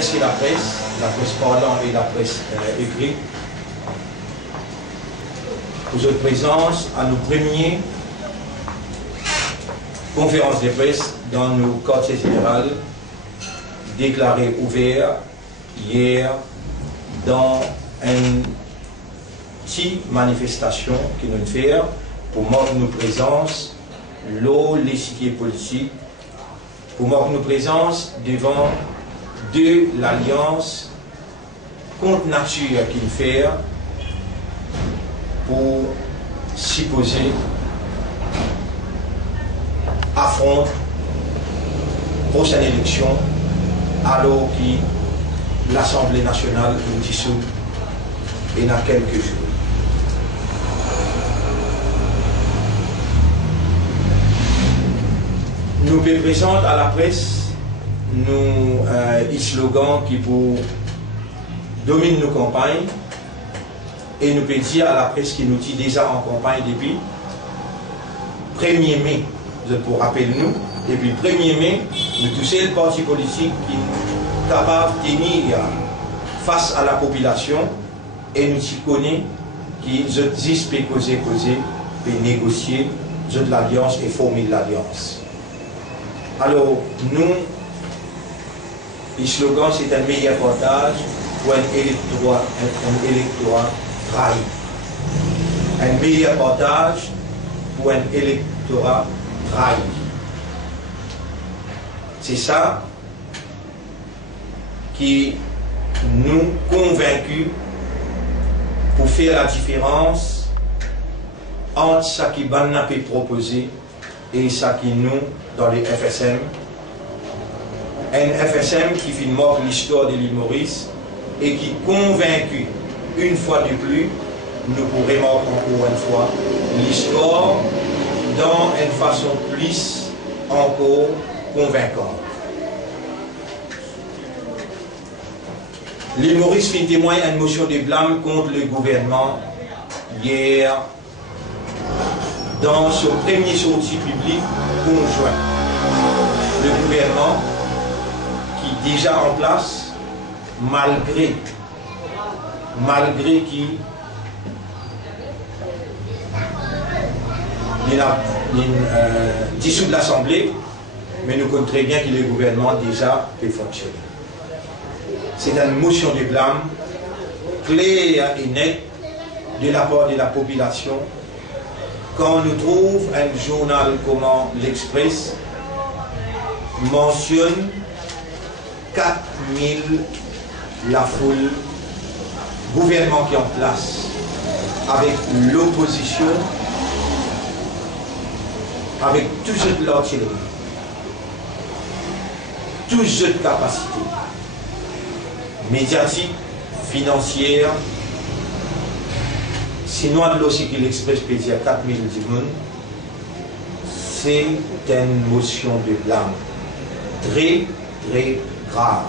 remercier la presse parlante et la presse écrite, pour votre présence à nos premières conférences de presse dans nos quartiers généraux déclarés ouverts hier dans une petite manifestation que nous faisons pour montrer nos présences, l'échiquier politique, pour montrer nos présences devant de l'alliance contre nature qu'il fait pour s'y poser affronte prochaine élection alors que l'Assemblée nationale est dissoute et dans quelques jours. Nous présentons à la presse nous un slogan qui pour dominer nos campagnes et nous peut dire à la presse qui nous dit déjà en campagne depuis 1er mai, pour rappeler nous, depuis 1er mai, nous touchons le parti politique qui est capable de tenir face à la population et nous y connaissons qui disent peut causer, peut négocier, de l'alliance et former l'alliance. Alors, nous, le slogan, c'est un meilleur partage pour un électorat trahi. Un meilleur partage pour un électorat trahi. C'est ça qui nous convaincu pour faire la différence entre ce qui Banna peut proposer et ce qui nous, dans les FSM, un FSM qui fait mort l'histoire de l'île Maurice et qui convaincu une fois de plus, nous pourrons mordre encore une fois l'histoire dans une façon plus encore convaincante. L'île Maurice fait témoigner une motion de blâme contre le gouvernement hier dans son premier sortie public conjoint. Le gouvernement qui est déjà en place, malgré qu'il dissout de l'Assemblée, mais nous connaissons très bien que le gouvernement déjà peut fonctionner. C'est une motion de blâme claire et nette de la part de la population quand nous trouve un journal comme l'Express mentionne 4000 la foule gouvernement qui est en place avec l'opposition, avec tout ce de l'artillerie, tout ce de capacité médiatique, financière, sinon de l'eau, c'est que l'Express peut dire 4000 personnes, c'est une motion de blâme très, très grave.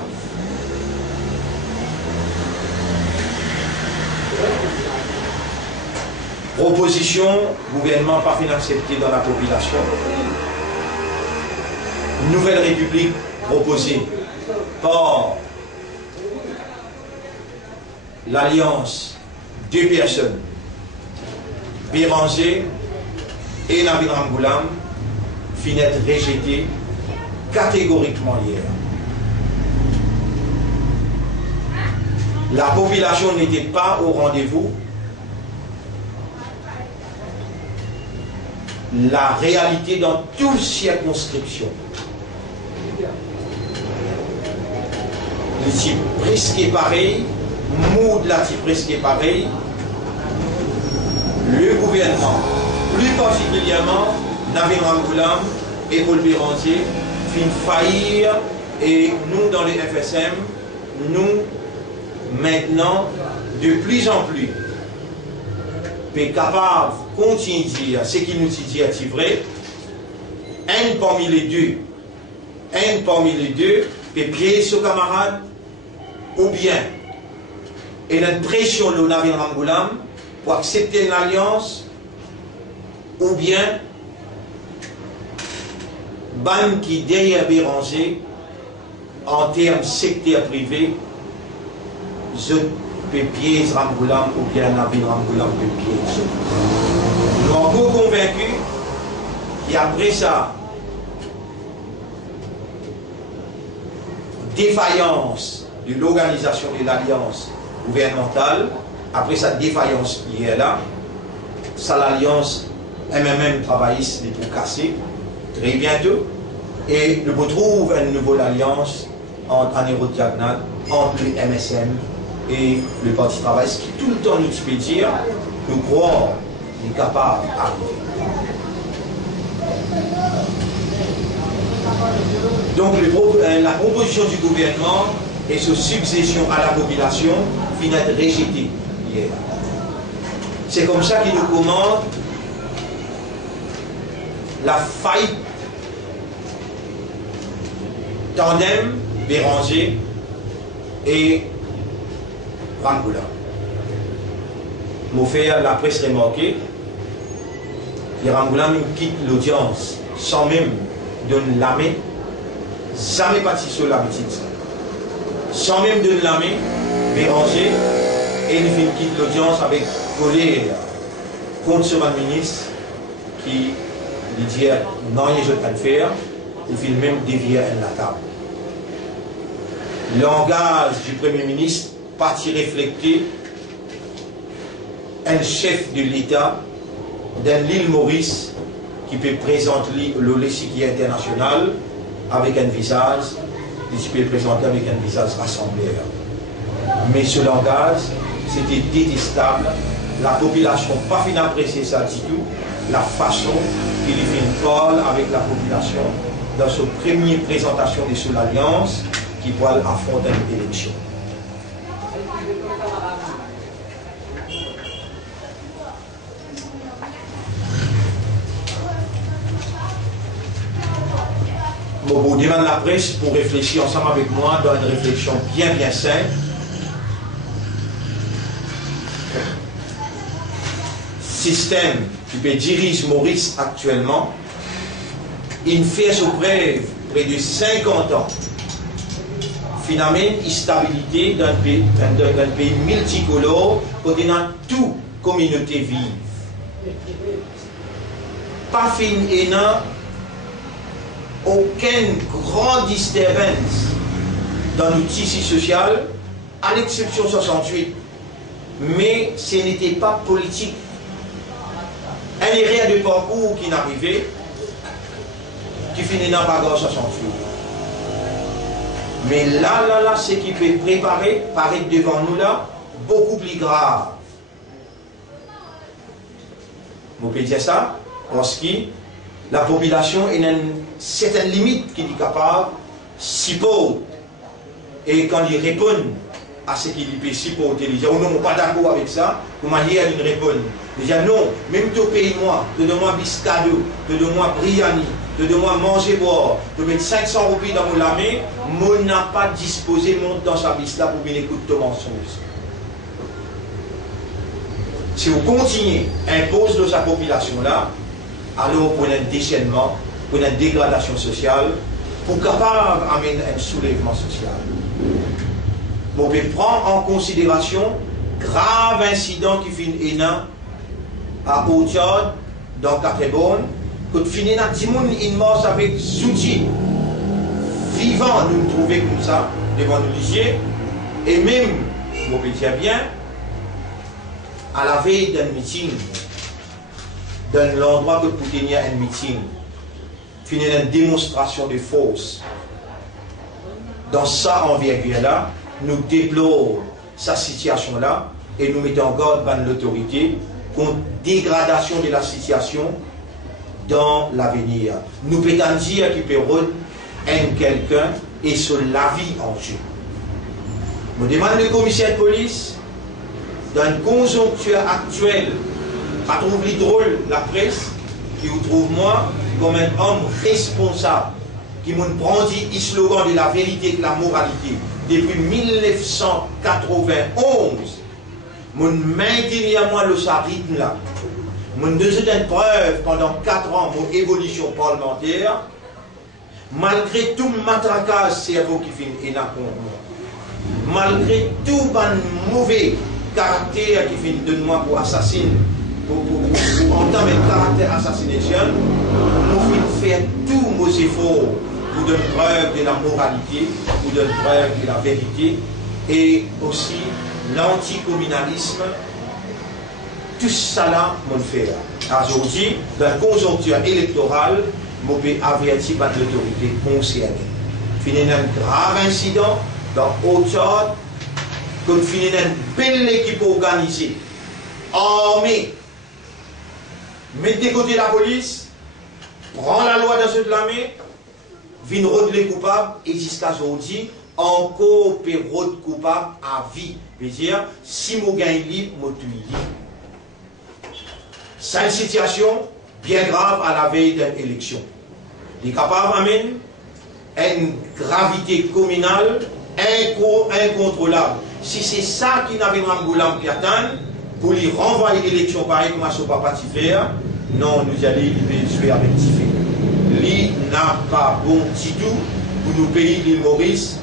Proposition, gouvernement pas fait accepter dans la population. Nouvelle République proposée par l'alliance deux personnes, Béranger et Nabil Ramgoulam, finit rejetée catégoriquement hier. La population n'était pas au rendez-vous. La réalité dans toutes circonscriptions. Le type presque pareil, mood la type presque pareil. Le gouvernement, plus particulièrement Nabil Ramgoulam et Paul Béranger, finissent faillir et nous dans les FSM, nous maintenant de plus en plus est capable de continuer à dire ce qui nous dit est vrai, un parmi les deux peut piéger ses camarades, ou bien et une pression de Nabil Ramgoulam pour accepter une alliance, ou bien ban qui derrière Béranger en termes secteur privé, je peux pieds Ramboulam ou bien la ville Ramboulam peut pieds. Nous sommes encore convaincus qu'après ça, défaillance de l'organisation de l'alliance gouvernementale, après sa défaillance qui est là, ça l'alliance MMM travailliste est pour casser très bientôt, et nous retrouvons une nouvelle alliance en aérodiagonale entre le MSM et le Parti travailliste qui tout le temps nous peut dire, nous croyons, nous sommes capables d'arriver. Donc la proposition du gouvernement et sa succession à la population finit d'être rejetée hier. C'est comme ça qu'il nous commande la faillite tandem Béranger et Ramboula. M'ont fait la presse remarquer que Ramboula quitte l'audience sans même donner la main, jamais parti sur la petite, sans même donner la main, Béranger, et il quitte l'audience avec colère contre ce ministre qui lui dit non, il n'y a pas de faire, il fait même dévier la table. Le langage du Premier ministre parti refléter un chef de l'État d'un l'île Maurice qui peut présenter le l'échiquier international avec un visage, il peut le présenter avec un visage rassembleur. Mais ce langage, c'était détestable. La population n'a pas fini d'apprécier ça du tout. La façon qu'il parle avec la population dans sa première présentation de son alliance qui pourra affronter une élection. Je vous demande la presse pour réfléchir ensemble avec moi dans une réflexion bien simple. Système qui peut diriger Maurice actuellement, il fait sous près de 50 ans. Finalement, une stabilité d'un pays multicolore, où toute communauté vive. Pas fin et non, aucune grande disturbance dans le tissu social, à l'exception 68. Mais ce n'était pas politique. Un erreur de parcours qui n'arrivait, qui finit dans bagarre 68. Mais là, ce qui peut préparer, paraître devant nous là, beaucoup plus grave. Vous pouvez dire ça, parce que la population a une certaine limite qui est capable de supporter. Et quand ils répondent à ce qu'il peut supporter, ils disent oh non, pas d'accord avec ça, vous m'avez une réponse. Ils disent non, même tu payes moi, tu donnes-moi biscado, tu donnes-moi briani, tu donnes-moi manger boire, tu mets 500 roupies dans mon lamé, moi n'a pas disposé monte dans sa biste là pour bien écouter ton mensonge. Si vous continuez à imposer de sa population là, alors pour un déchaînement, pour une dégradation sociale, pour capable d'amener un soulèvement social. Vous pouvez prendre en considération grave incident qui finit à Haute-Yard, dans Catrebonne, que finit à 10 personnes in mort avec outils vivants, nous nous trouvons comme ça, devant nous lycée, et même, vous pouvez dire bien, à la veille d'un meeting, dans l'endroit que pour tenir un meeting, finit une démonstration de force. Dans ça envergure-là, nous déplorons sa situation-là et nous mettons en garde par l'autorité contre dégradation de la situation dans l'avenir. Nous pouvons dire qu'il peut rendre quelqu'un et sur la vie en jeu. Nous demandons le commissaire de police, dans une conjoncture actuelle, pas trouver drôle la presse, qui vous trouve moi comme un homme responsable, qui m'a brandi le slogan de la vérité et de la moralité. Depuis 1991, je maintiens à moi le rythme là. Je donne une preuve pendant 4 ans, mon évolution parlementaire. malgré tout matraquage cerveau qui fait et malgré tout le mauvais caractère qui fait de moi pour assassiner, pour entamer le caractère assassination, nous fait faire tous nos efforts pour donner preuve de la moralité, pour donner preuve de la vérité, et aussi l'anticommunalisme. Tout ça là, on fait. Aujourd'hui, dans la conjoncture électorale, je vais avertir par l'autorité concernée. Il y a un grave incident dans Haute-Charte, qu'on finit une belle équipe organisée, armée, mettez de côté la police, prend la loi dans cette main, vient rôder les coupables, et jusqu'à aujourd'hui, encore période coupable à vie. C'est-à-dire, si je gagne libre, je tue libre. C'est une situation bien grave à la veille d'une élection. Il est capable d'amener une gravité communale incontrôlable. Si c'est ça qui n'avait pas Goulam Piatan, pour lui renvoyer l'élection pareil comme ce papa faire, non, nous allons jouer avec Tifé. Lui n'a pas bon du tout pour nous pays l'île Maurice,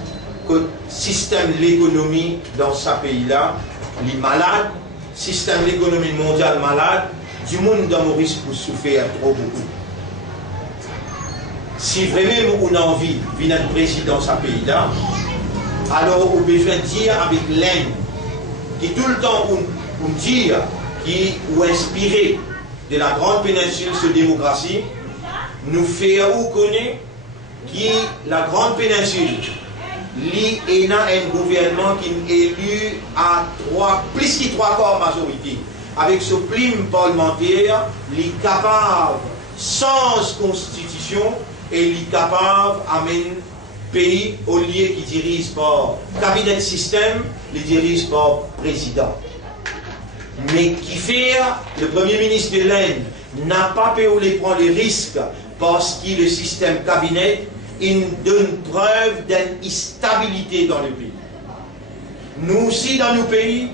que le système de l'économie dans ce pays-là, il est malade, le système de l'économie mondiale malade, du monde dans Maurice pour souffrir trop beaucoup. Si vraiment on a envie de venir un président dans ce pays-là, alors on peut dire avec l'Inde, qui tout le temps on dit, qui ou inspiré de la grande péninsule sur la démocratie, nous fait ou connaît que la grande péninsule, il y a un gouvernement qui est élu à plus que 3 quarts majorité. Avec ce plume parlementaire, il est capable, sans constitution, et il est capable d'amener pays au lieu qui dirige par cabinet système, il dirige par président. Mais qui fait, le premier ministre de l'Inde n'a pas pu prendre les risques parce que le système cabinet il donne preuve d'une instabilité dans le pays. Nous aussi dans nos pays,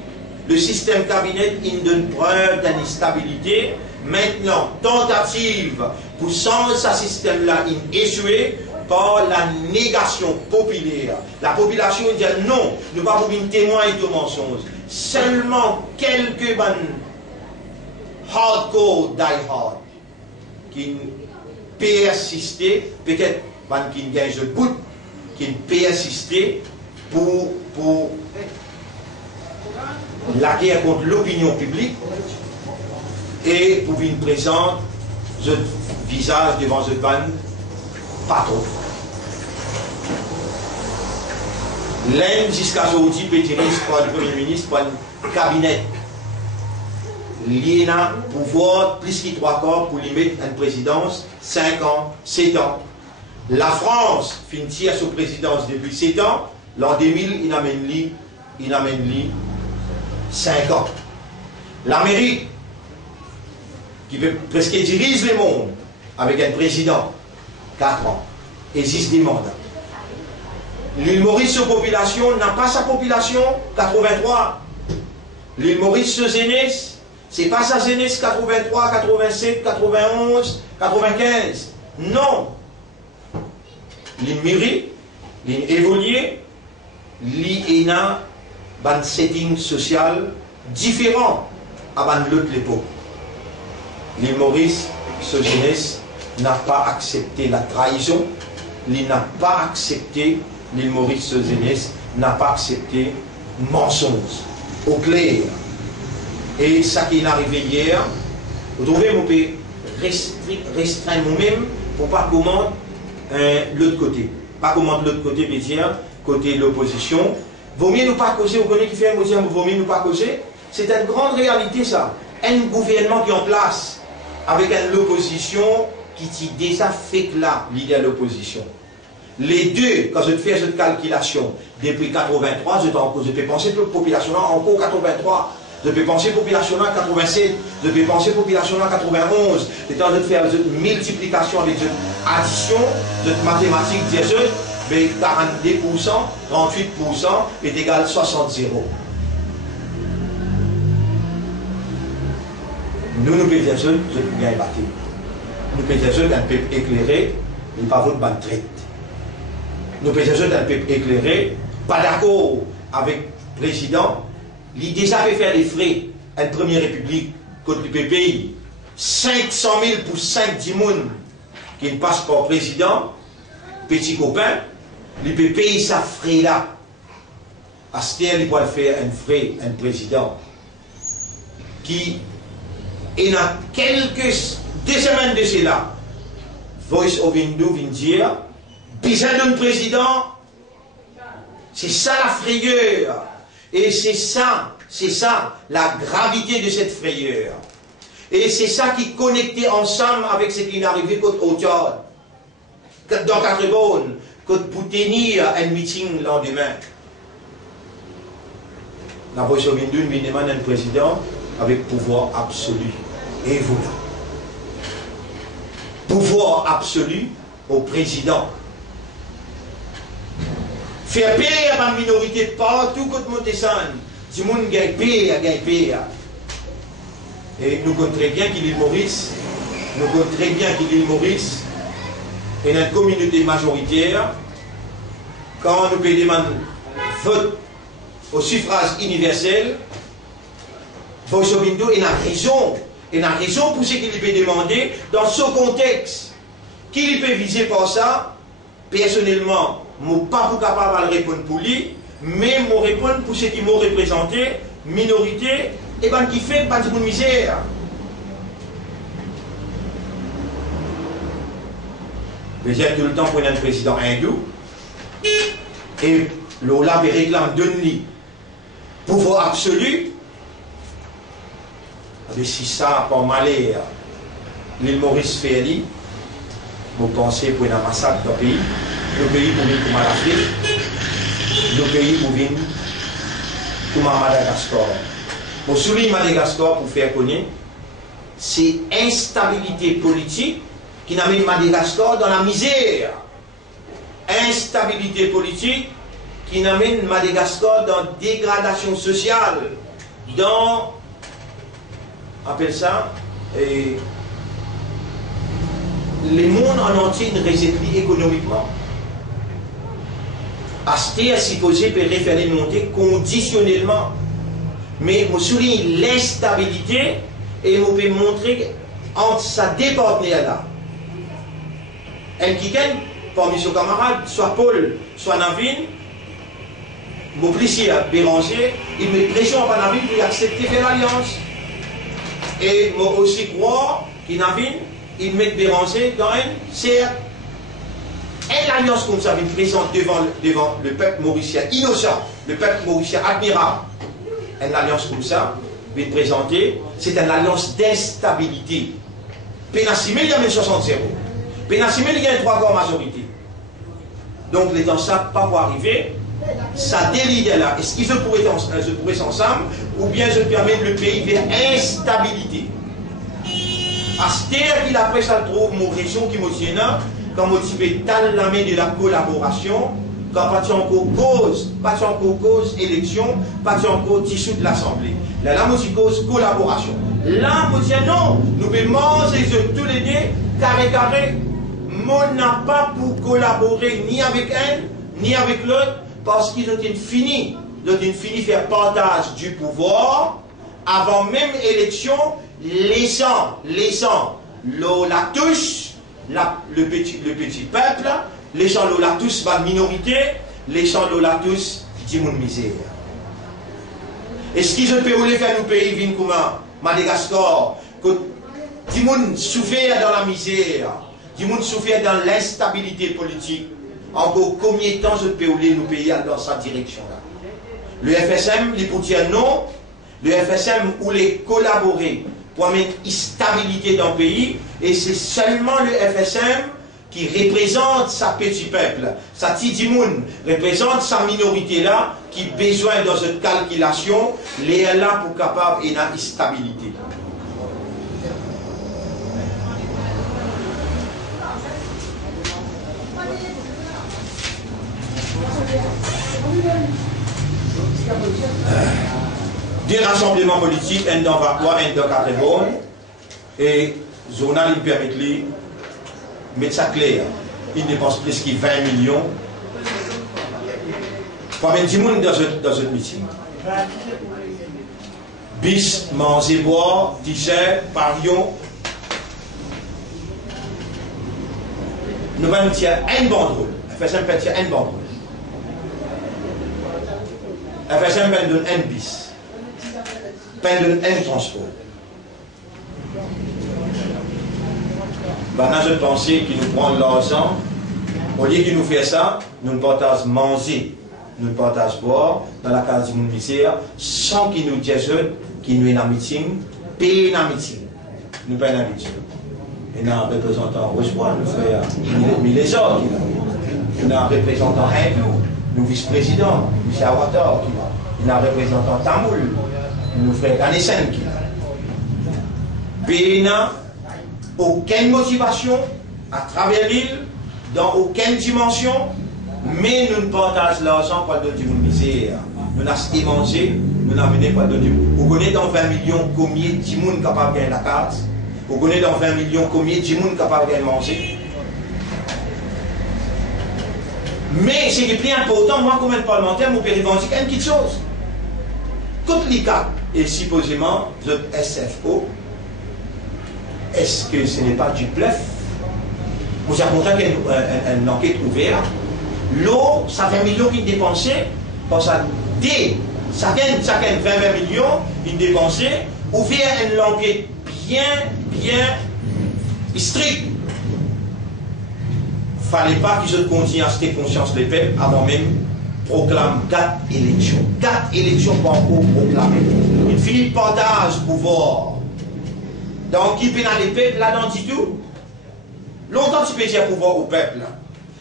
le système cabinet il donne preuve d'une instabilité. Maintenant, tentative pour changer ce système-là, il échoué par la négation populaire. La population dit non, nous ne pouvons pas témoigner de mensonges. Seulement quelques hardcore die-hard qui persistaient, peut-être qui gagnent le bout, qui persistaient pour la guerre contre l'opinion publique et pour une présente ce visage devant ce ban pas trop. L'Inde jusqu'à aujourd'hui peut dire par le Premier ministre, par le cabinet. Il y a un pouvoir plus que 3 quarts pour lui mettre une présidence 5 ans, 7 ans. La France finit à sa présidence depuis 7 ans. L'an 2000, il amène lui 5 ans. L'Amérique, qui veut presque diriger le monde avec un président, 4 ans, existe des mandats. L'île Maurice, sa population, n'a pas sa population 83. L'île Maurice, sa jeunesse, c'est pas sa jeunesse 83, 87, 91, 95. Non. L'île mérite, l'île évolue, l'île a un setting social différent à l'autre époque. L'île Maurice, sa jeunesse, n'a pas accepté la trahison, l'île n'a pas accepté, l'île Maurice, sa jeunesse, n'a pas accepté mensonge, au clair. Et ça qui est arrivé hier, vous trouvez, on peut restreindre nous-mêmes pour ne pas commenter l'autre côté. Pas commenter l'autre côté, mais dire côté de l'opposition. Vaut mieux nous pas causer, vous connaissez qui fait un mot dire, vaut mieux nous pas causer. C'est une grande réalité ça. Un gouvernement qui est en place avec l'opposition qui est déjà fait là, l'idée de l'opposition. Les deux, quand je fais cette calculation, depuis 83, je peux penser que la population encore 83. Je peux penser population en 87, je peux penser population en 91. C'est temps de faire une multiplication avec une addition de mathématiques, mais 42%, 38% est égal à 60-0. Nous pouvons dire que nous bien battu. Nous pouvons dire qu'un peuple éclairé n'est pas votre bonne traite. nous présidents d'un peuple éclairé, pas d'accord avec le président, il déjà fait faire les frais à une première république contre le pays. 500 000 pour 5 dimoun qui ne passent par président, petit copain, il peut payer sa frais là. À ce terme, il peut faire un frais, un président qui, et dans quelques 2 semaines de cela, Voice of Hindu vient dire, besoin d'un président, c'est ça la frayeur. Et c'est ça la gravité de cette frayeur. Et c'est ça qui connectait ensemble avec ce qui est arrivé côté Automne, dans Catrebonne, pour tenir un meeting le lendemain. La Voice of Hindu me demande un président avec pouvoir absolu. Et voilà. Pouvoir absolu au président. Faire payer à ma minorité partout côté Montessan. Si le monde gagne payer. Et nous connaissons très bien qu'il est Maurice. Nous connaissons très bien qu'il est Maurice. Et notre communauté majoritaire, quand nous pouvons demander vote au suffrage universel, Voice of Hindu, il a raison. Il a raison pour ce qu'il peut demander dans ce contexte. Qu'il peut viser par ça, personnellement, je ne suis pas capable de répondre pour lui, mais je répondre pour ce qui m'ont représenté, minorité, et bien qui fait pas de misère. J'ai tout le temps pour un président hindou, et Lola réclame de lui pouvoir absolu. Mais si ça, par malheur, l'île Maurice fait lui, vous pensez pour un massacre dans le pays, le pays pour venir comme l'Afrique, le pays pour venir comme Madagascar. Pour souligner Madagascar, pour faire connaître, c'est instabilité politique qui amène Madagascar dans la misère. Instabilité politique qui amène Madagascar dans la dégradation sociale, dans, appelle ça, le monde en entier ne résiste économiquement. Acheter à supposer peut référer monter conditionnellement. Mais je souligne l'instabilité et je peux montrer entre sa départenaire là. Un qui parmi ses camarades, soit Paul, soit Navin, mon policier Béranger, il met pression à Navin pour accepter faire l'alliance. Et moi aussi crois qu'il Navin, il met Béranger dans un cercle. Et l'alliance comme ça, il présente devant le peuple mauricien innocent, le peuple mauricien admirable. Une alliance comme ça, il présenter, c'est une alliance d'instabilité. Pénassimé, il y a 60-0. Pénassimé, il y a une 3 quarts majorité. Donc, les temps ça, pas pour arriver, ça délide là. Est-ce qu'ils se pourraient ensemble, ou bien je permets le pays vers instabilité? À ce terre qu'il après ça trouve mon région qui me tient, quand motivé tal la main de la collaboration, quand pas encore cause élection, pas encore tissu de l'Assemblée. Là, la cause collaboration. Là, on dit non, nous pouvons manger tous les deux, carré. On n'a pas pour collaborer ni avec un, ni avec l'autre, parce qu'ils ont fini faire partage du pouvoir, avant même élection, laissant la touche, le petit peuple, laissant la touche la minorité, laissant la touche du monde misère. Est-ce qu'ils ont pu faire nos pays vins comme Madagascar, que du monde souffert dans la misère, du monde souffert dans l'instabilité politique? Encore combien de temps je peux nous payer dans cette direction-là? Le FSM, il peut dire non. Le FSM ou les collaborer pour mettre stabilité dans le pays, et c'est seulement le FSM qui représente sa petit peuple, sa petit monde, représente sa minorité là, qui a besoin dans cette calculation, les là pour capable et une stabilité. Des rassemblements politiques, un dans Vacois, un dans Catrebonne, et Zonal, il permet de mettre ça clair. Il dépense plus que 20 millions Combien de monde dans ce meeting? Bis, manger, boire, t-shirt, parion. Nous allons tirer un banderole. Elle fait simple, tirer un banderole. Elle fait simple, elle donne un bis. Elle donne un transport. Maintenant, je pensais qu'il nous prend l'argent. Au lieu qu'il nous fait ça, nous ne partageons manger, nous ne partageons boire dans la case du monde misère, sans qu'il nous dise qu'il nous est un meeting, payer un meeting. Nous payons un meeting. Il y a un représentant Rochepois, nous frères Milésor qui là. Il y a un représentant Hindou, nous vice-président, M. Awatar qui là. Il y a un représentant Tamoul, nous frères Kanesen qui là. Payer n'a aucune motivation à travers l'île, dans aucune dimension, mais nous ne partageons l'argent pas de du misère. Nous n'avons mangé, nous n'avons pas de Dieu. Vous connaissez dans 20 millions combien de gens capables de gagner la carte? Vous connaissez dans 20 millions combien de gens capables de manger? Mais ce qui est plus important, moi comme un parlementaire, je peux revendiquer une petite chose. Quand l'ICAP est supposément de SFO, est-ce que ce n'est pas du bluff? Vous avez content qu'il y ait une enquête ouverte. L'eau, ça fait 20 millions qu'il dépensait. Pour ça, ça gagne 20 millions qu'il dépensait. Ouvert une enquête bien stricte. Il ne fallait pas qu'ils se continuent à se faire conscience des peuples avant même proclame 4 élections. 4 élections pas encore proclamées. Il finit de partage pouvoir. Donc, qui pénale les peuples là-dedans du tout? Longtemps, tu peux dire pouvoir au peuple.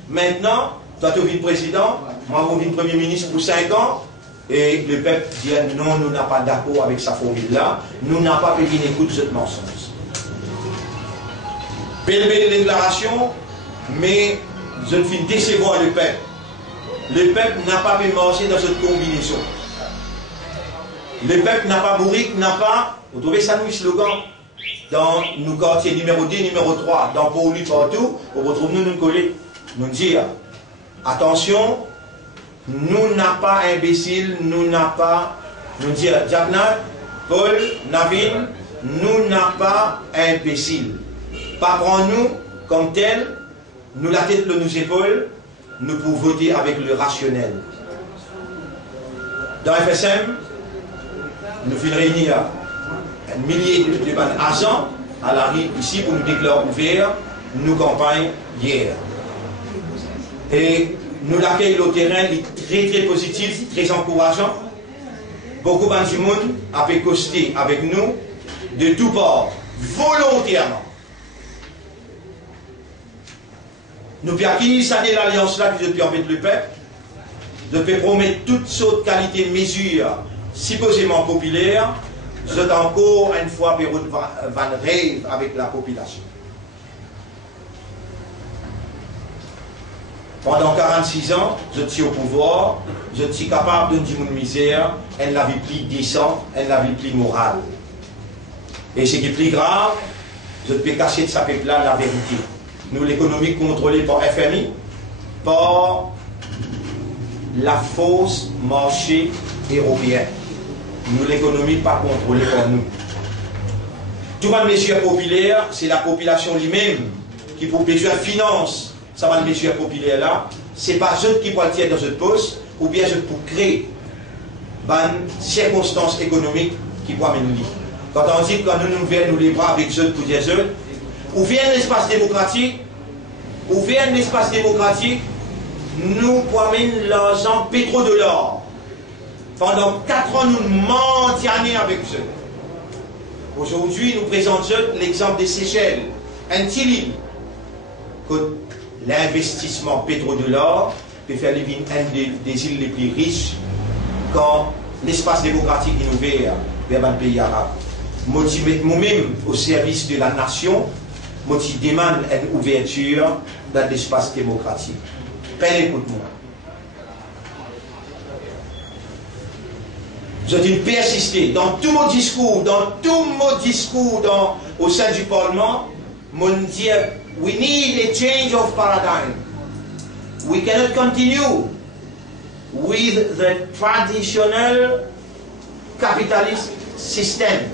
Maintenant, toi, tu es président, moi, je suis premier ministre pour 5 ans, et le peuple dit non, nous n'avons pas d'accord avec sa formule-là, nous n'avons pas payé une écoute de ce mensonge. Belle déclaration, mais je ne finis décevoir le peuple. Le peuple n'a pas pu marcher dans cette combinaison. Le peuple n'a pas bourrique, n'a pas. Vous trouvez ça, nous, slogan? Dans nos quartiers numéro 2, numéro 3, dans Pauli, partout, on retrouve nous coller, nous dire attention, nous n'avons pas imbécile, nous n'avons pas, nous dire Diagna, Paul, Navin, nous n'avons pas imbécile. Pas prendre-nous comme tel, nous la tête de nos épaules, nous pouvons voter avec le rationnel. Dans FSM, nous finissons réunir un millier de agents à la rive ici pour nous déclarer ouvert nos campagnes hier. Et nous l'accueillons au terrain, il est très positif, très encourageant. Beaucoup de monde a fait coster avec nous de tous bords, volontairement. Nous pouvons acquérir l'alliance-là qui peut permettre le peuple de promettre toutes sortes de qualités, mesures supposément populaires. Je suis encore une fois van rêve avec la population. Pendant 46 ans, je suis au pouvoir, je suis capable de dire une misère, elle la vie plus décente, elle la vie plus morale. Et ce qui est plus grave, je peux cacher de sa peuple-là la vérité. Nous, l'économie contrôlée par FMI, par la fausse marché européen. Nous, l'économie pas contrôlée par nous. Tout le mesure populaire, c'est la population lui-même qui, pour besoin de finance, ça va le mesure populaire là. Ce n'est pas eux qui vont tirer dans ce poste, ou bien eux pour créer des circonstances économiques qui vont mener. Quand on dit que nous nous ouvrons les bras avec eux pour dire eux, ouvrir un espace démocratique, nous pouvons l'argent pétrodollar. Pendant 4 ans, nous mentionnions avec eux. Aujourd'hui, nous présentons l'exemple des Seychelles, un petit île. Que l'investissement pétrodollar peut faire une des îles les plus riches quand l'espace démocratique est ouvert vers un pays arabe. Moi-même, au service de la nation, je demande une ouverture dans l'espace démocratique. Écoute-moi. Je dis persister dans tout mon discours, au sein du Parlement, mon dire, we need a change of paradigm. We cannot continue with the traditional capitalist system.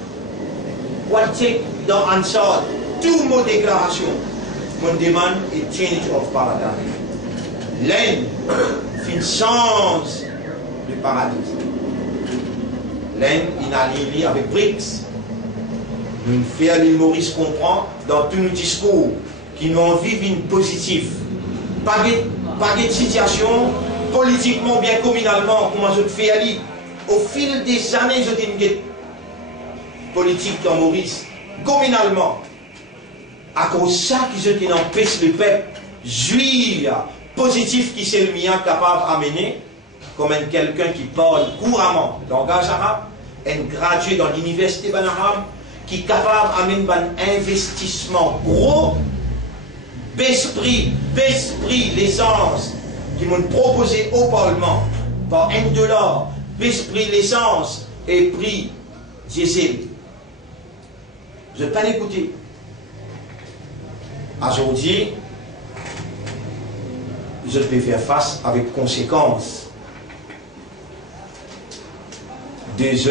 What take dans answer tout mon déclaration, mon demande est change of paradigm. L'Inde fin change de paradigme. L'Inde est avec BRICS. Nous faisons les Maurice comprend dans tous nos discours qui nous en vivent une positive. Pas de situation politiquement, bien communalement, comment je fais aller. Au fil des années, je dis une politique dans Maurice, communalement. À cause de ça, qui je empêche le peuple juif positif qui c'est le mien capable d'amener, comme quelqu'un qui parle couramment langage arabe, un gradué dans l'université arabe, qui est capable d'amener un investissement gros, d'esprit, l'essence, qui m'ont proposé au Parlement par $1, d'esprit, l'essence et prix diesel. Je n'ai pas écouté. Aujourd'hui, je peux faire face avec conséquences des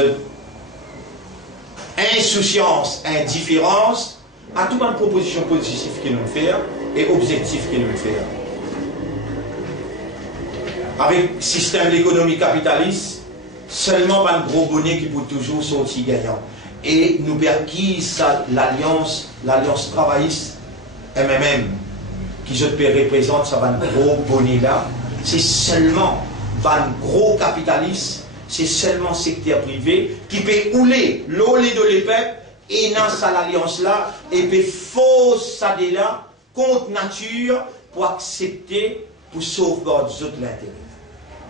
insouciance, indifférence à toute une proposition positive qu'ils nous faire et objectif qu'ils nous faire. Avec le système de l'économie capitaliste, seulement un gros bonnet qui peut toujours sortir gagnant. Et nous perquis l'alliance travailliste MMM, qui je peux représenter ça un gros bonnet là, c'est seulement un gros capitaliste, c'est seulement secteur privé qui peut rouler l'eau de l'épée et dans cette alliance là et peut fausser ça de là contre nature pour accepter pour sauvegarder l'intérêt.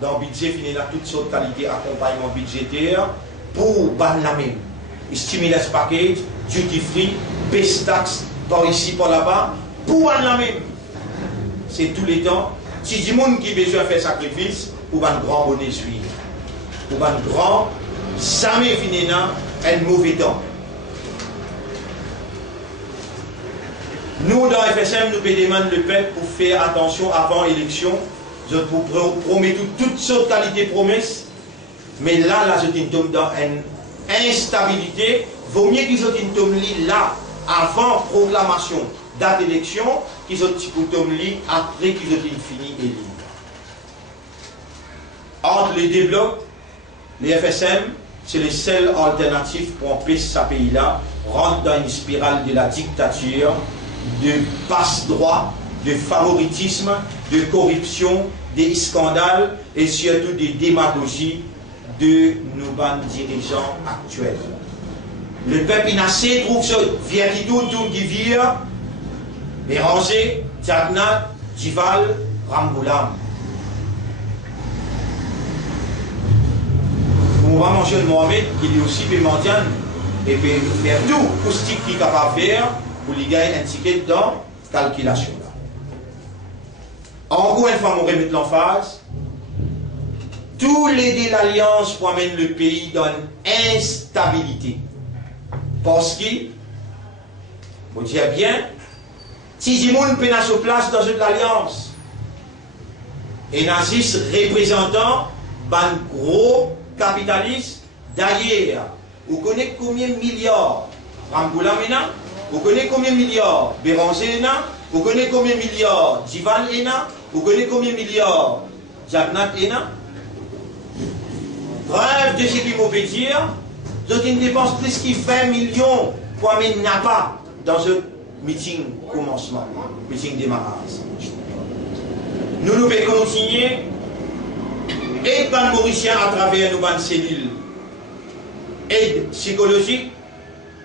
Dans le budget, il y a toutes sortes de qualités d'accompagnement budgétaire pour ban la même. Stimulus package, duty free, best tax, par ici, par là-bas, pour ban la même. C'est tous les temps. Si du monde qui a besoin de faire sacrifice, pour un grand bonnet suivre. Pour un grand, jamais fini un mauvais temps. Nous, dans FSM, nous demandons le peuple pour faire attention avant l'élection. Je vous promets toutes sortes de qualités promesses. Mais là, je tombe dans une instabilité. Vaut mieux qu'ils tombe là, avant proclamation, date d'élection, qu'ils tombe après qu'ils ont fini élu. Entre les deux blocs, les FSM, c'est les seules alternatives pour empêcher ce pays-là rentre dans une spirale de la dictature, de passe-droit, de favoritisme, de corruption, des scandales et surtout des démagogies de nos bandes dirigeants actuels. Le peuple n'a assez trouve ce Vierito, Tourgivir, Béranger, Diagnat, Dival, Ramboulam. On va manger le Mohamed, qui est aussi pémentian, et puis faire tout pour ce qui est capable de faire pour lui gagner un ticket dans la calculation. Encore une fois, on remet l'emphase. Tous les de l'alliance pour amener le pays dans une instabilité. Parce que, vous dire bien, si du monde peut se place dans une alliance, et nazis représentant un gros capitaliste, d'ailleurs, vous connaissez combien de milliards Ramboula Mena, vous connaissez combien de milliards Béranger Ena, vous connaissez combien de milliards Divan Ena, vous connaissez combien de milliards Jagnat Ena. Bref, de ce qu'il m'a fait dire, c'est une dépense plus qu'il fait 20 millions pour amener Napa dans un meeting commencement, meeting démarrage. Nous pouvons continuer et les Mauriciens à travers nos bandes cellules, aide psychologique,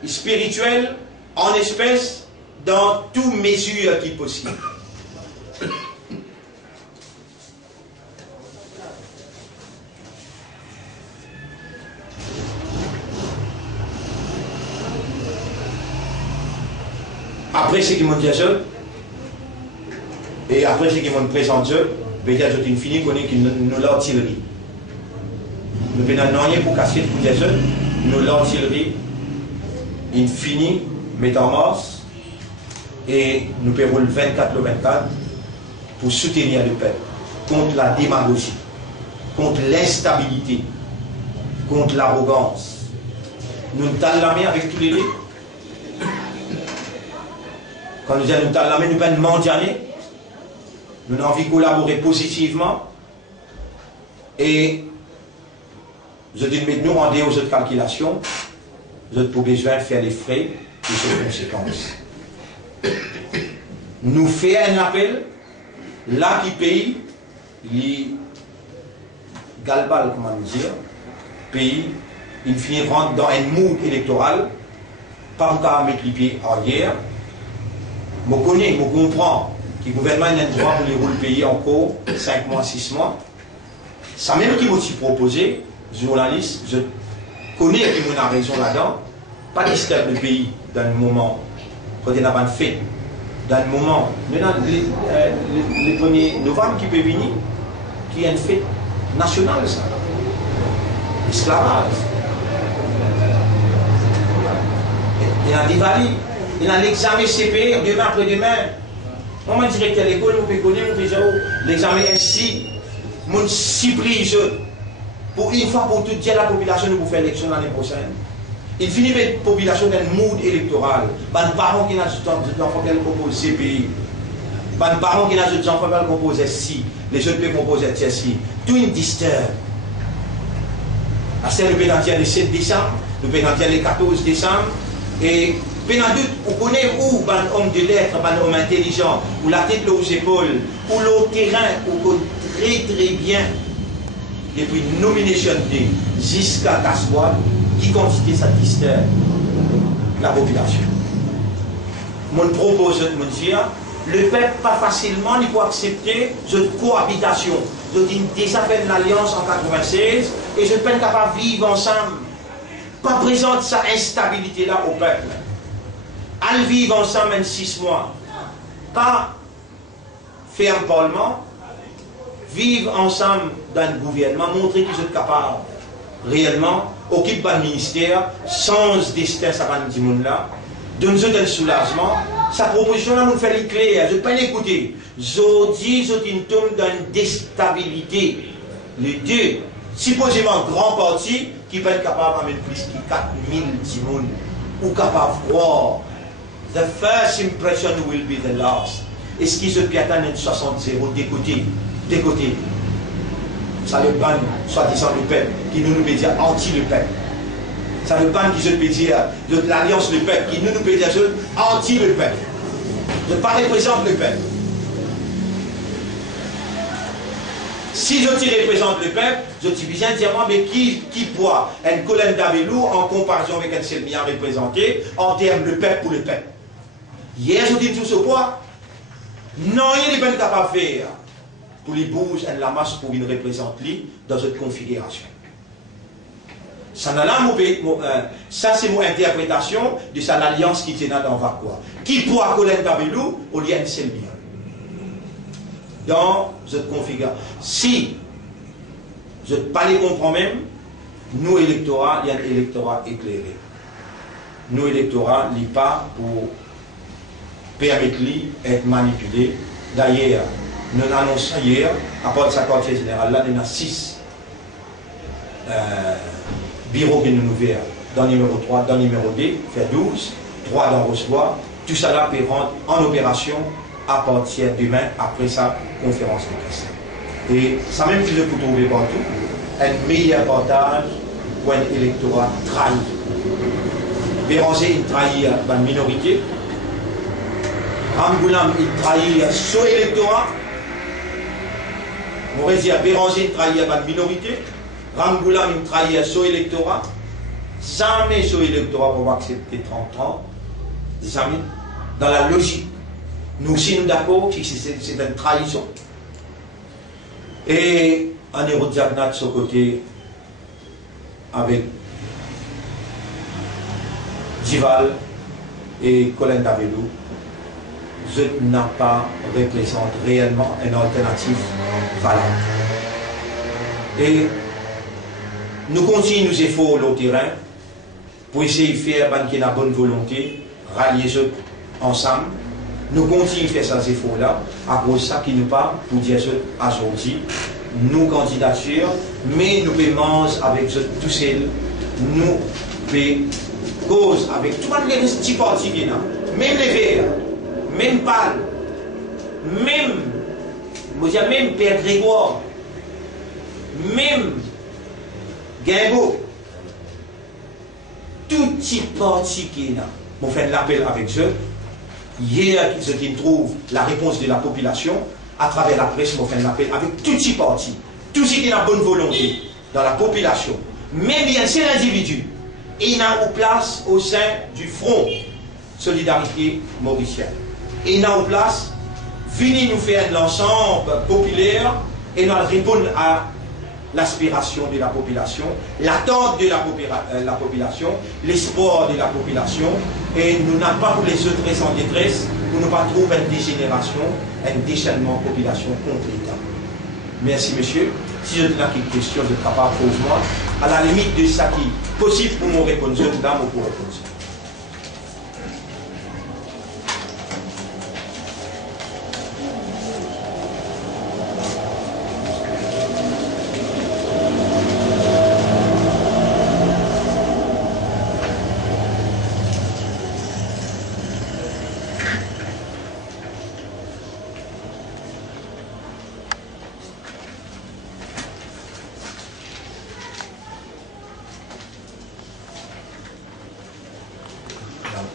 spirituelle, en espèces, dans toutes mesures qui possibles. Après ce qu'ils m'ont dit à eux, et après ce qu'ils m'ont présenté, peut-être que fini qu'on est nous l'artillerie. Nous venons rien pour casser pour des eux, nous l'artillerie, il finit, métamorphose, et nous pouvons le 24 pour soutenir le peuple contre la démagogie. contre l'instabilité, contre l'arrogance. Nous nous talons la main avec tous les deux. Quand nous disons nous talons la main, nous ne mendianer. Nous avons envie de collaborer positivement. Et je dis maintenant, en dehors de cette calculation, vous avez besoin de faire les frais et les conséquences. Nous faisons un appel, là qui paye, les galbal, comment dire, pays, il finit rentre dans un mood électoral, pas pour mettre les pieds arrière. Je connais, je comprends que le gouvernement a le droit pour les rouler le pays encore 5 mois, 6 mois. Ça même qui m'a proposé, journaliste, je connais qui m'a raison là-dedans, pas disturber le pays dans le moment, quand il n'a pas fait, dans le moment, maintenant, les 1er novembre qui peut venir, qui est une fête nationale, ça. L'esclavage. Il y a des valides, il y a l'examen CP, demain après-demain. Moi, je dirais que l'école, on peut connaître, on peut dire, l'examen ainsi, mon surprise, pour une fois pour tout dire la population, nous pour faire l'élection l'année prochaine. Il finit avec la population d'un mood électoral. Les parents qui ont des enfants qui composent CPI. Les parents qui ont des enfants qui composent SI. Les autres peuvent composer TSI. Tout une disturbe. C'est le pénalty le 7 décembre, le pénalty le 14 décembre. Et pénalty, on connaît où un homme de lettres, un homme intelligent, ou la tête aux épaules, ou le terrain, ou très très bien. Depuis nomination de jusqu'à Casbois, qui quantité ça disturbe la population. Mon propose de me dire, le peuple pas facilement il faut accepter cette cohabitation. Je dis déjà fait l'alliance en 96 et je peine capable de vivre ensemble. Pas présente sa instabilité là au peuple. Aller vivre ensemble en 6 mois. Pas faire un parlement. Vivre ensemble dans le gouvernement, montrer qu'ils sont capables réellement, occuper le ministère, sans destin, ça va nous dire là, donner un soulagement. Sa proposition là nous fait l'éclair, je ne peux pas l'écouter. Je dis, je tombe dans une déstabilité. Les deux, supposément grand parti, qui peut être capable de mettre plus de 4000 personnes, ou capable de croire. The first impression will be the last. Est-ce qu'ils se piatanent une 60-0 des côtés? Ça le ban, soi-disant le peuple, qui nous peut dire anti-le peuple. Ça le ban qui se peut dire de l'alliance le peuple, qui nous peut dire anti-le peuple. Je ne pas représente le peuple. Si je représente le peuple, je dis bien dire mais qui poids un Colin Davelou en comparaison avec un Selmia représenté en termes de peuple pour le peuple. Hier, je dis tout ce poids. Non, il n'est pas capable de faire pour les bouges et la masse pour une représenter dans cette configuration. Ça, c'est mon interprétation de cette alliance qui tient dans Vakwa. Qui pourra Colin Davelou au lieu de Selmia. Dans cette configuration. Si je ne pas les comprends même, nous électorats, il y a un électorat éclairé. Nous électorats, il n'y a pas pour permettre d'être manipulé. D'ailleurs, nous annonçons hier, à part de sa quartier générale, là, il y a 6 bureaux qui nous ouverts. Dans le numéro 3, dans le numéro 2, fait 12, 3 dans Rosebois. Tout ça là peut rentrer en opération à partir de demain, après sa conférence de presse. Et ça même que je peux trouver partout, un meilleur partage pour un électorat trahi. Béranger, il trahit la minorité. Ramboulam, il trahit son électorat. On va dire Béranger, il trahit la minorité. Ramboulam, il trahit son électorat. Jamais son électorat va accepter 30-30. Jamais. Dans la logique. Nous sommes d'accord que c'est une trahison. Et en Hérodiagnat de ce côté, avec Dival et Colin Davelou, je n'ai pas représenté réellement une alternative valable. Et nous continuons nos efforts au terrain pour essayer de faire la bonne volonté, rallier ceux ensemble. Nous continuons à faire ces efforts-là, à cause de ça qui nous parle pour dire aujourd'hui, nos candidatures, mais nous pouvons avec tous ceux, nous pouvons cause avec tout le monde, les petits partis qui sont, même les Verts, même PAL, même Père Grégoire, même Guingo, tout petit parti qui est là, on fait l'appel avec eux. Hier, ce qui trouve la réponse de la population, à travers la presse, on fait l'appel avec tout petit parti, tout ce qui est la bonne volonté dans la population, même bien c'est l'individu, et il a une place au sein du Front Solidarité Mauricienne. Et il a une place, venez nous faire l'ensemble populaire et nous répondre à l'aspiration de la population, l'attente de la population, l'espoir de la population, et nous n'avons pas pour les autres en détresse, pour ne pas trouver une dégénération, un déchaînement de population contre l'État. Merci monsieur. Si je n'ai quelques questions, je ne peux pas poser moi. À la limite de ça qui est possible pour me répondre, je vous donne pour répondre.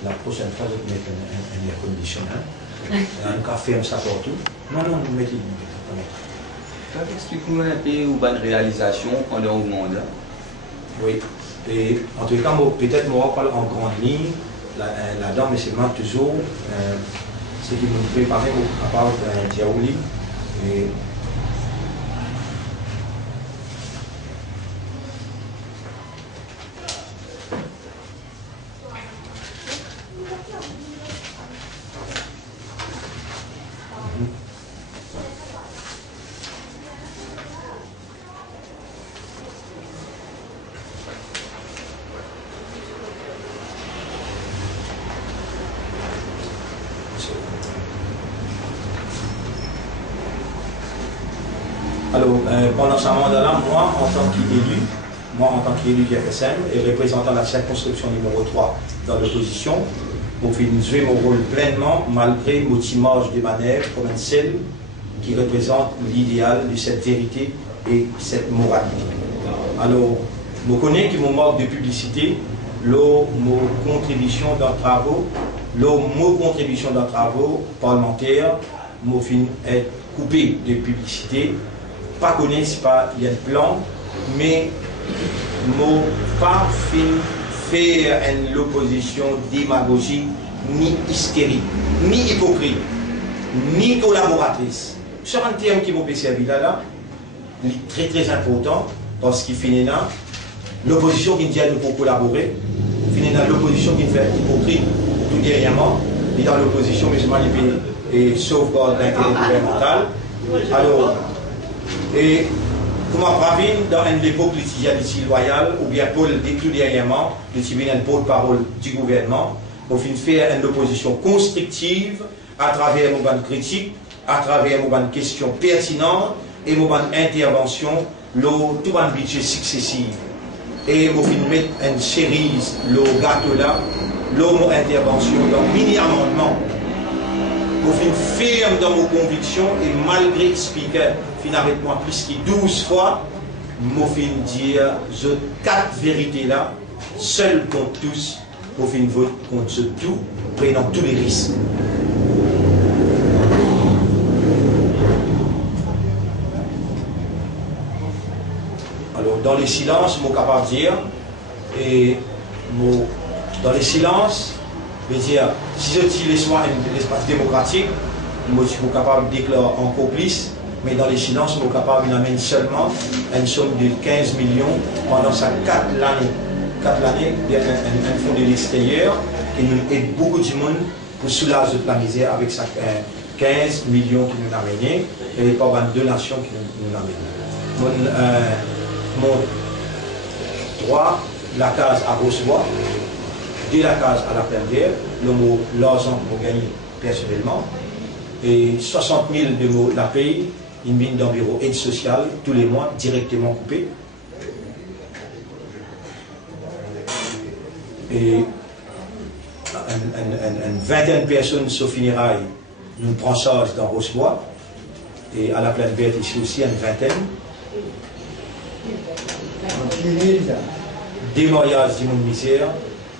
La prochaine fois, je vais mettre un air conditionné. Un café, ça partout. Non, vous mettez. Explique-nous un peu où va une réalisation pendant le mandat. Oui. Et en tout cas, peut-être moi, parle en grande ligne là-dedans, mais c'est moi toujours ce qui me fait parler à part Diaouli. Et alors, pendant ce mandat-là, moi, en tant qu'élu du FSM et représentant la circonscription numéro 3 dans l'opposition, pour jouer mon rôle pleinement, malgré mon image de manière comme un seul qui représente l'idéal de cette vérité et cette moralité. Alors, je connais que mon manque de publicité, mon contribution dans les travaux, parlementaires, mon fin est coupé de publicité. Pas connaître pas il y a un plan, mais mon pas faire une opposition démagogique, ni hystérique, ni hypocrite, ni collaboratrice. Sur un terme qui m'a servi là, très très important, parce qu'il finit là, l'opposition qui dit pour collaborer, finit dans l'opposition qui fait hypocrite tout dernièrement, et dans l'opposition, mais je manipule et sauvegarde l'intérêt gouvernemental. Alors, et comme dans une hypocrisie loyale, ou bien pour tout dernièrement, de tirer une porte-parole du gouvernement, pour faire une opposition constructive à travers nos bandes critiques, à travers nos bandes questions pertinentes et nos bandes interventions, tout un budget successif. Et pour mettre une cerise, le gâteau là, mon intervention, dans mini-amendement, pour ferme dans nos convictions et malgré expliquer finalement plus que 12 fois, je dire je 4 vérités là, seul contre tous, pour vote contre tout, prenant tous les risques. Alors dans les silences, je suis capable de dire, et dans les silences, je veux dire, si je tire l'espace démocratique, je suis capable de déclarer encore plus, mais dans les silences, je suis capable d'amener seulement une somme de 15 millions pendant ces 4 années. 4 années, un fonds de l'extérieur qui nous aide beaucoup de monde pour soulager la misère avec ces 15 millions qui nous amènent et par une donation qui nous amène. Mon droit, la case à recevoir, de la case à la perdière, l'argent pour gagner personnellement, et 60 000 de la paye une mine d'environ aide sociale tous les mois directement coupée. Et une vingtaine de personnes sauf funérailles nous prend charge dans Rochebois. Et à la Plaine Verte ici aussi une vingtaine. Des mariages du monde misère,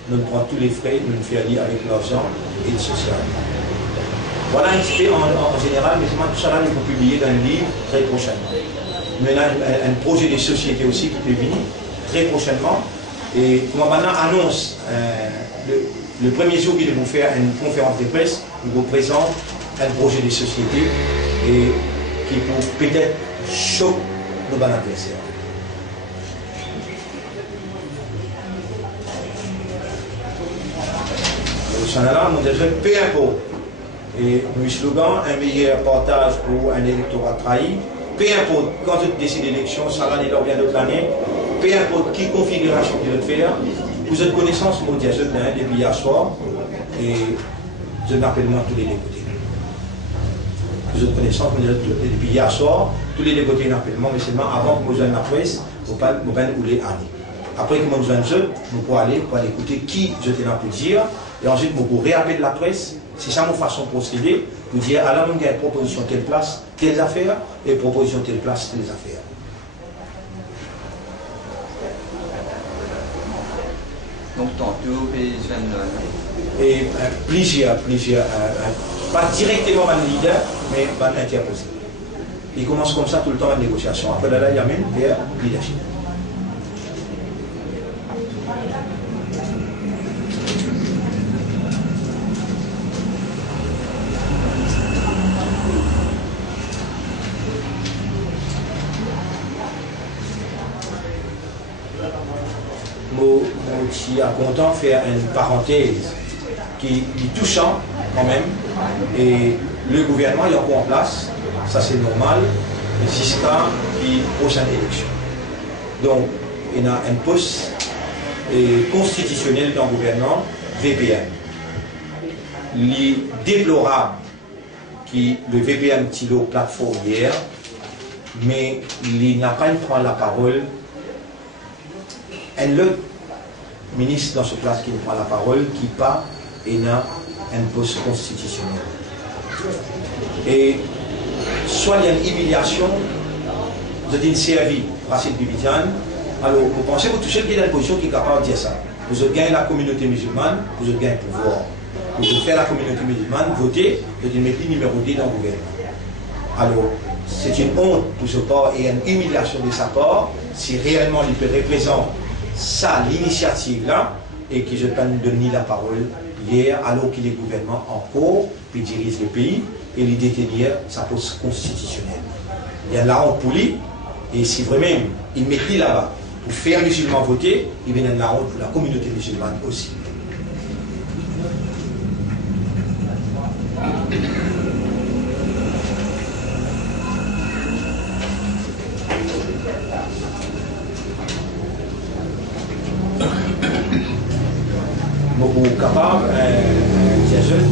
nous prenons tous les frais, nous faisons aller avec l'argent et le social. Voilà un petit peu en général, mais tout ça là, il faut publier dans le livre très prochainement. Mais là, un projet de société aussi qui peut venir très prochainement. Et moi maintenant annonce le premier jour qu'il va vous faire une conférence de presse, il vous présente un projet de société et qui peut peut-être choquer nos adversaires. Là, nous disons peu importe. Et le slogan, un meilleur partage pour un électorat trahi. Peu importe, quand tu décides d'élection, ça va aller bien d'autres années. Peu importe qui configuration tu veux faire, vous êtes connaissance, moi, je viens depuis hier soir, et je m'appelle moi tous les députés. Vous êtes connaissance, depuis hier soir, tous les députés m'appellent moi, mais seulement avant que vous ayez la presse, vous ne pouvez pas aller. Après que moi, je vous pouvez aller pour écouter qui je t'ai pu dire. Et ensuite, vous réappeler la presse. C'est ça mon façon de procéder. Vous dire, alors, il y a une proposition telle place, telles affaires, et proposition telle place, telles affaires. Donc, tantôt, et plusieurs, pas directement par le leader, mais par l'interposé. Il commence comme ça tout le temps la négociation. Après, là, il y a même vers le leadership. Je suis content de faire une parenthèse qui est touchante quand même. Et le gouvernement est encore en place, ça c'est normal, jusqu'à la prochaine élection. Donc, il y a un poste constitutionnel dans le gouvernement, VPN. Il est déplorable que le VPN tilo plateforme hier, mais il n'a pas pris la parole. Un autre ministre dans ce place qui prend la parole, qui part et n'a un poste constitutionnel. Et soit il y a une humiliation, vous êtes une servie, Racine Bibidiane, alors vous pensez que vous touchez le dans une position qui est capable de dire ça. Vous avez gagné la communauté musulmane, vous avez gagné le pouvoir. Vous avez fait la communauté musulmane, voter, vous avez mis le numéro D dans le gouvernement. Alors, c'est une honte pour ce part et une humiliation de sa part, si réellement il peut représenter ça, l'initiative-là, et que je ne peux pas donner la parole hier, alors qu'il est gouvernement en cours, puis dirige le pays, et il détenir sa poste constitutionnelle. Il y a la honte pour lui, et si vraiment il met lui là-bas pour faire les musulmans voter, il y a la honte pour la communauté musulmane aussi. Beaucoup capables, des jeunes,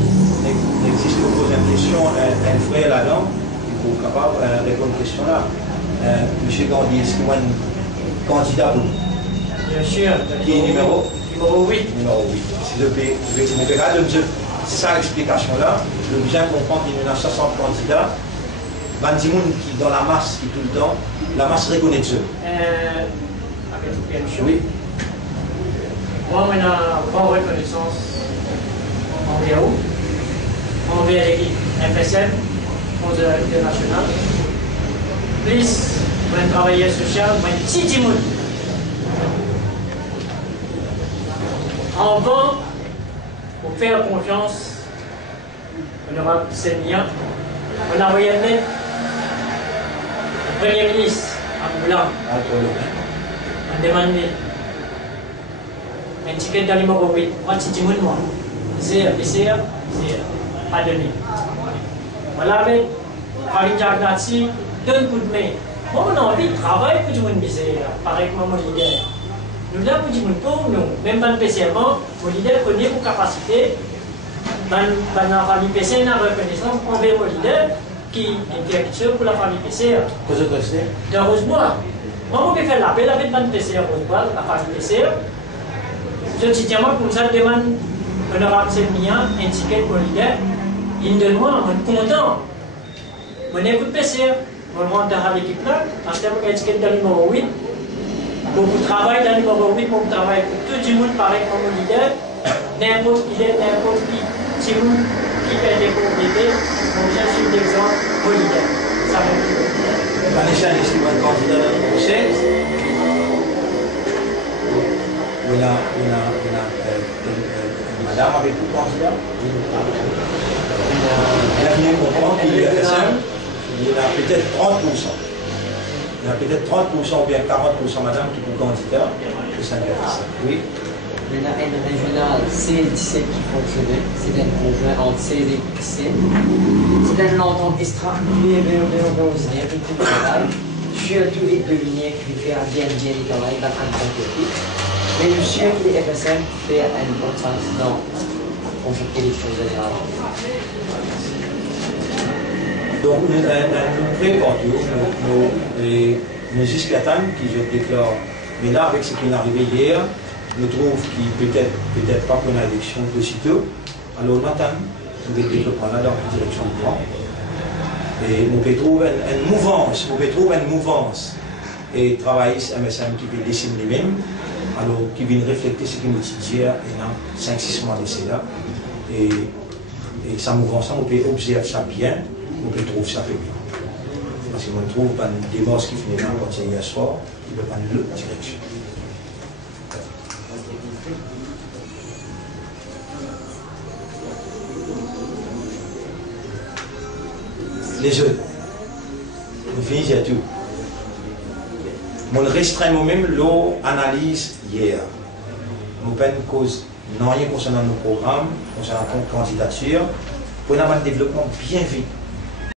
n'existe pas poser une question, un frère là-dedans, il faut capable de répondre à cette question-là. M. Gandhi, est-ce qu'il y a un candidat pour vous? Bien sûr. Qui est numéro 8. Numéro 8. S'il vous plaît, vous verrez cette explication-là, je veux bien comprendre qu'il y a 60 candidats. Bandimoun qui dans la masse, qui tout le temps, la masse reconnaît Dieu. Avec quelque chose. Oui. Moi, on a une grande reconnaissance envers vous, envers l'équipe FSM, Fonds international. Plus, un travailleur social, un petit timoun. En bon, pour faire confiance, on aura Seigneur, on a envoyé une lettre au Premier ministre, à Moulan, on demande un ticket dans le numéro 8, moi, petit monde, moi. Zéro, pas donné. Voilà, mais, Farid Jagnati, donne coup de main. Moi, on a envie de travailler pour tout le monde, pareil que mon leader. Nous, là, pour tout le monde, pour nous, même dans le PCMO, mon leader connaît vos capacités. Dans la famille PC, on a reconnaissance envers mon leader, qui est directeur pour la famille PCR. Qu'est-ce que c'est? De Rosebois. Moi, je vais faire l'appel avec le PCR Rosebois, la famille PCR. Je dis, tiens, moi, comme ça, je demande honorable Selmia, un ticket pour l'idée. Il me donne moi, je suis content. Je n'écoute PCR. Je rentre dans l'équipe là, en termes d'étiquette dans le numéro 8. Beaucoup de travail dans le numéro 8, beaucoup de travail pour tout le monde, pareil comme le leader. N'importe qui, n'importe qui, si vous qui fait des cours bébés, donc je suis l'exemple au leader. Ça va être. Vanessa est le candidat dans le procès. Madame avec tout candidat. Elle a bien comprendre qu'il y a il y a peut-être 30%. Il y a peut-être 30% ou bien 40% madame qui sont candidats de Saint-Gervais. Oui. Il y a une régionale C17 qui fonctionnait. C'est un conjoint entre C et C. C'est un entente extra-particulier et tout travail. Surtout les deviner qui fait bien le travail dans un contexte. Mais je suis sûr que les FSM fait une bonne chance dans l'élection générale. Donc, nous préparons nos discutants qui je déclare, mais là, avec ce qui est arrivé hier, nous trouvons qu'il peut-être pas qu'on a l'élection aussitôt. Alors, nous attendons, nous devons développer là dans la direction du plan. Et nous pouvons trouver une mouvance, et travailler sur MSM qui peut dessiner les mêmes, alors qui vient refléter ce qui nous dit hier, et dans 5-6 mois d'essai là. Et sa mouvance, on peut observer ça bien. On peut trouver ça bien. Parce qu'on trouve des démarches qui finissent dans le conseil hier soir, qui ne peuvent pas nous l'autre direction. Les autres, on finit à tout. Mon restreint moi-même l'analyse hier. Nous pas une cause, non rien concernant nos programmes, concernant nos candidatures, pour avoir un développement bien vite.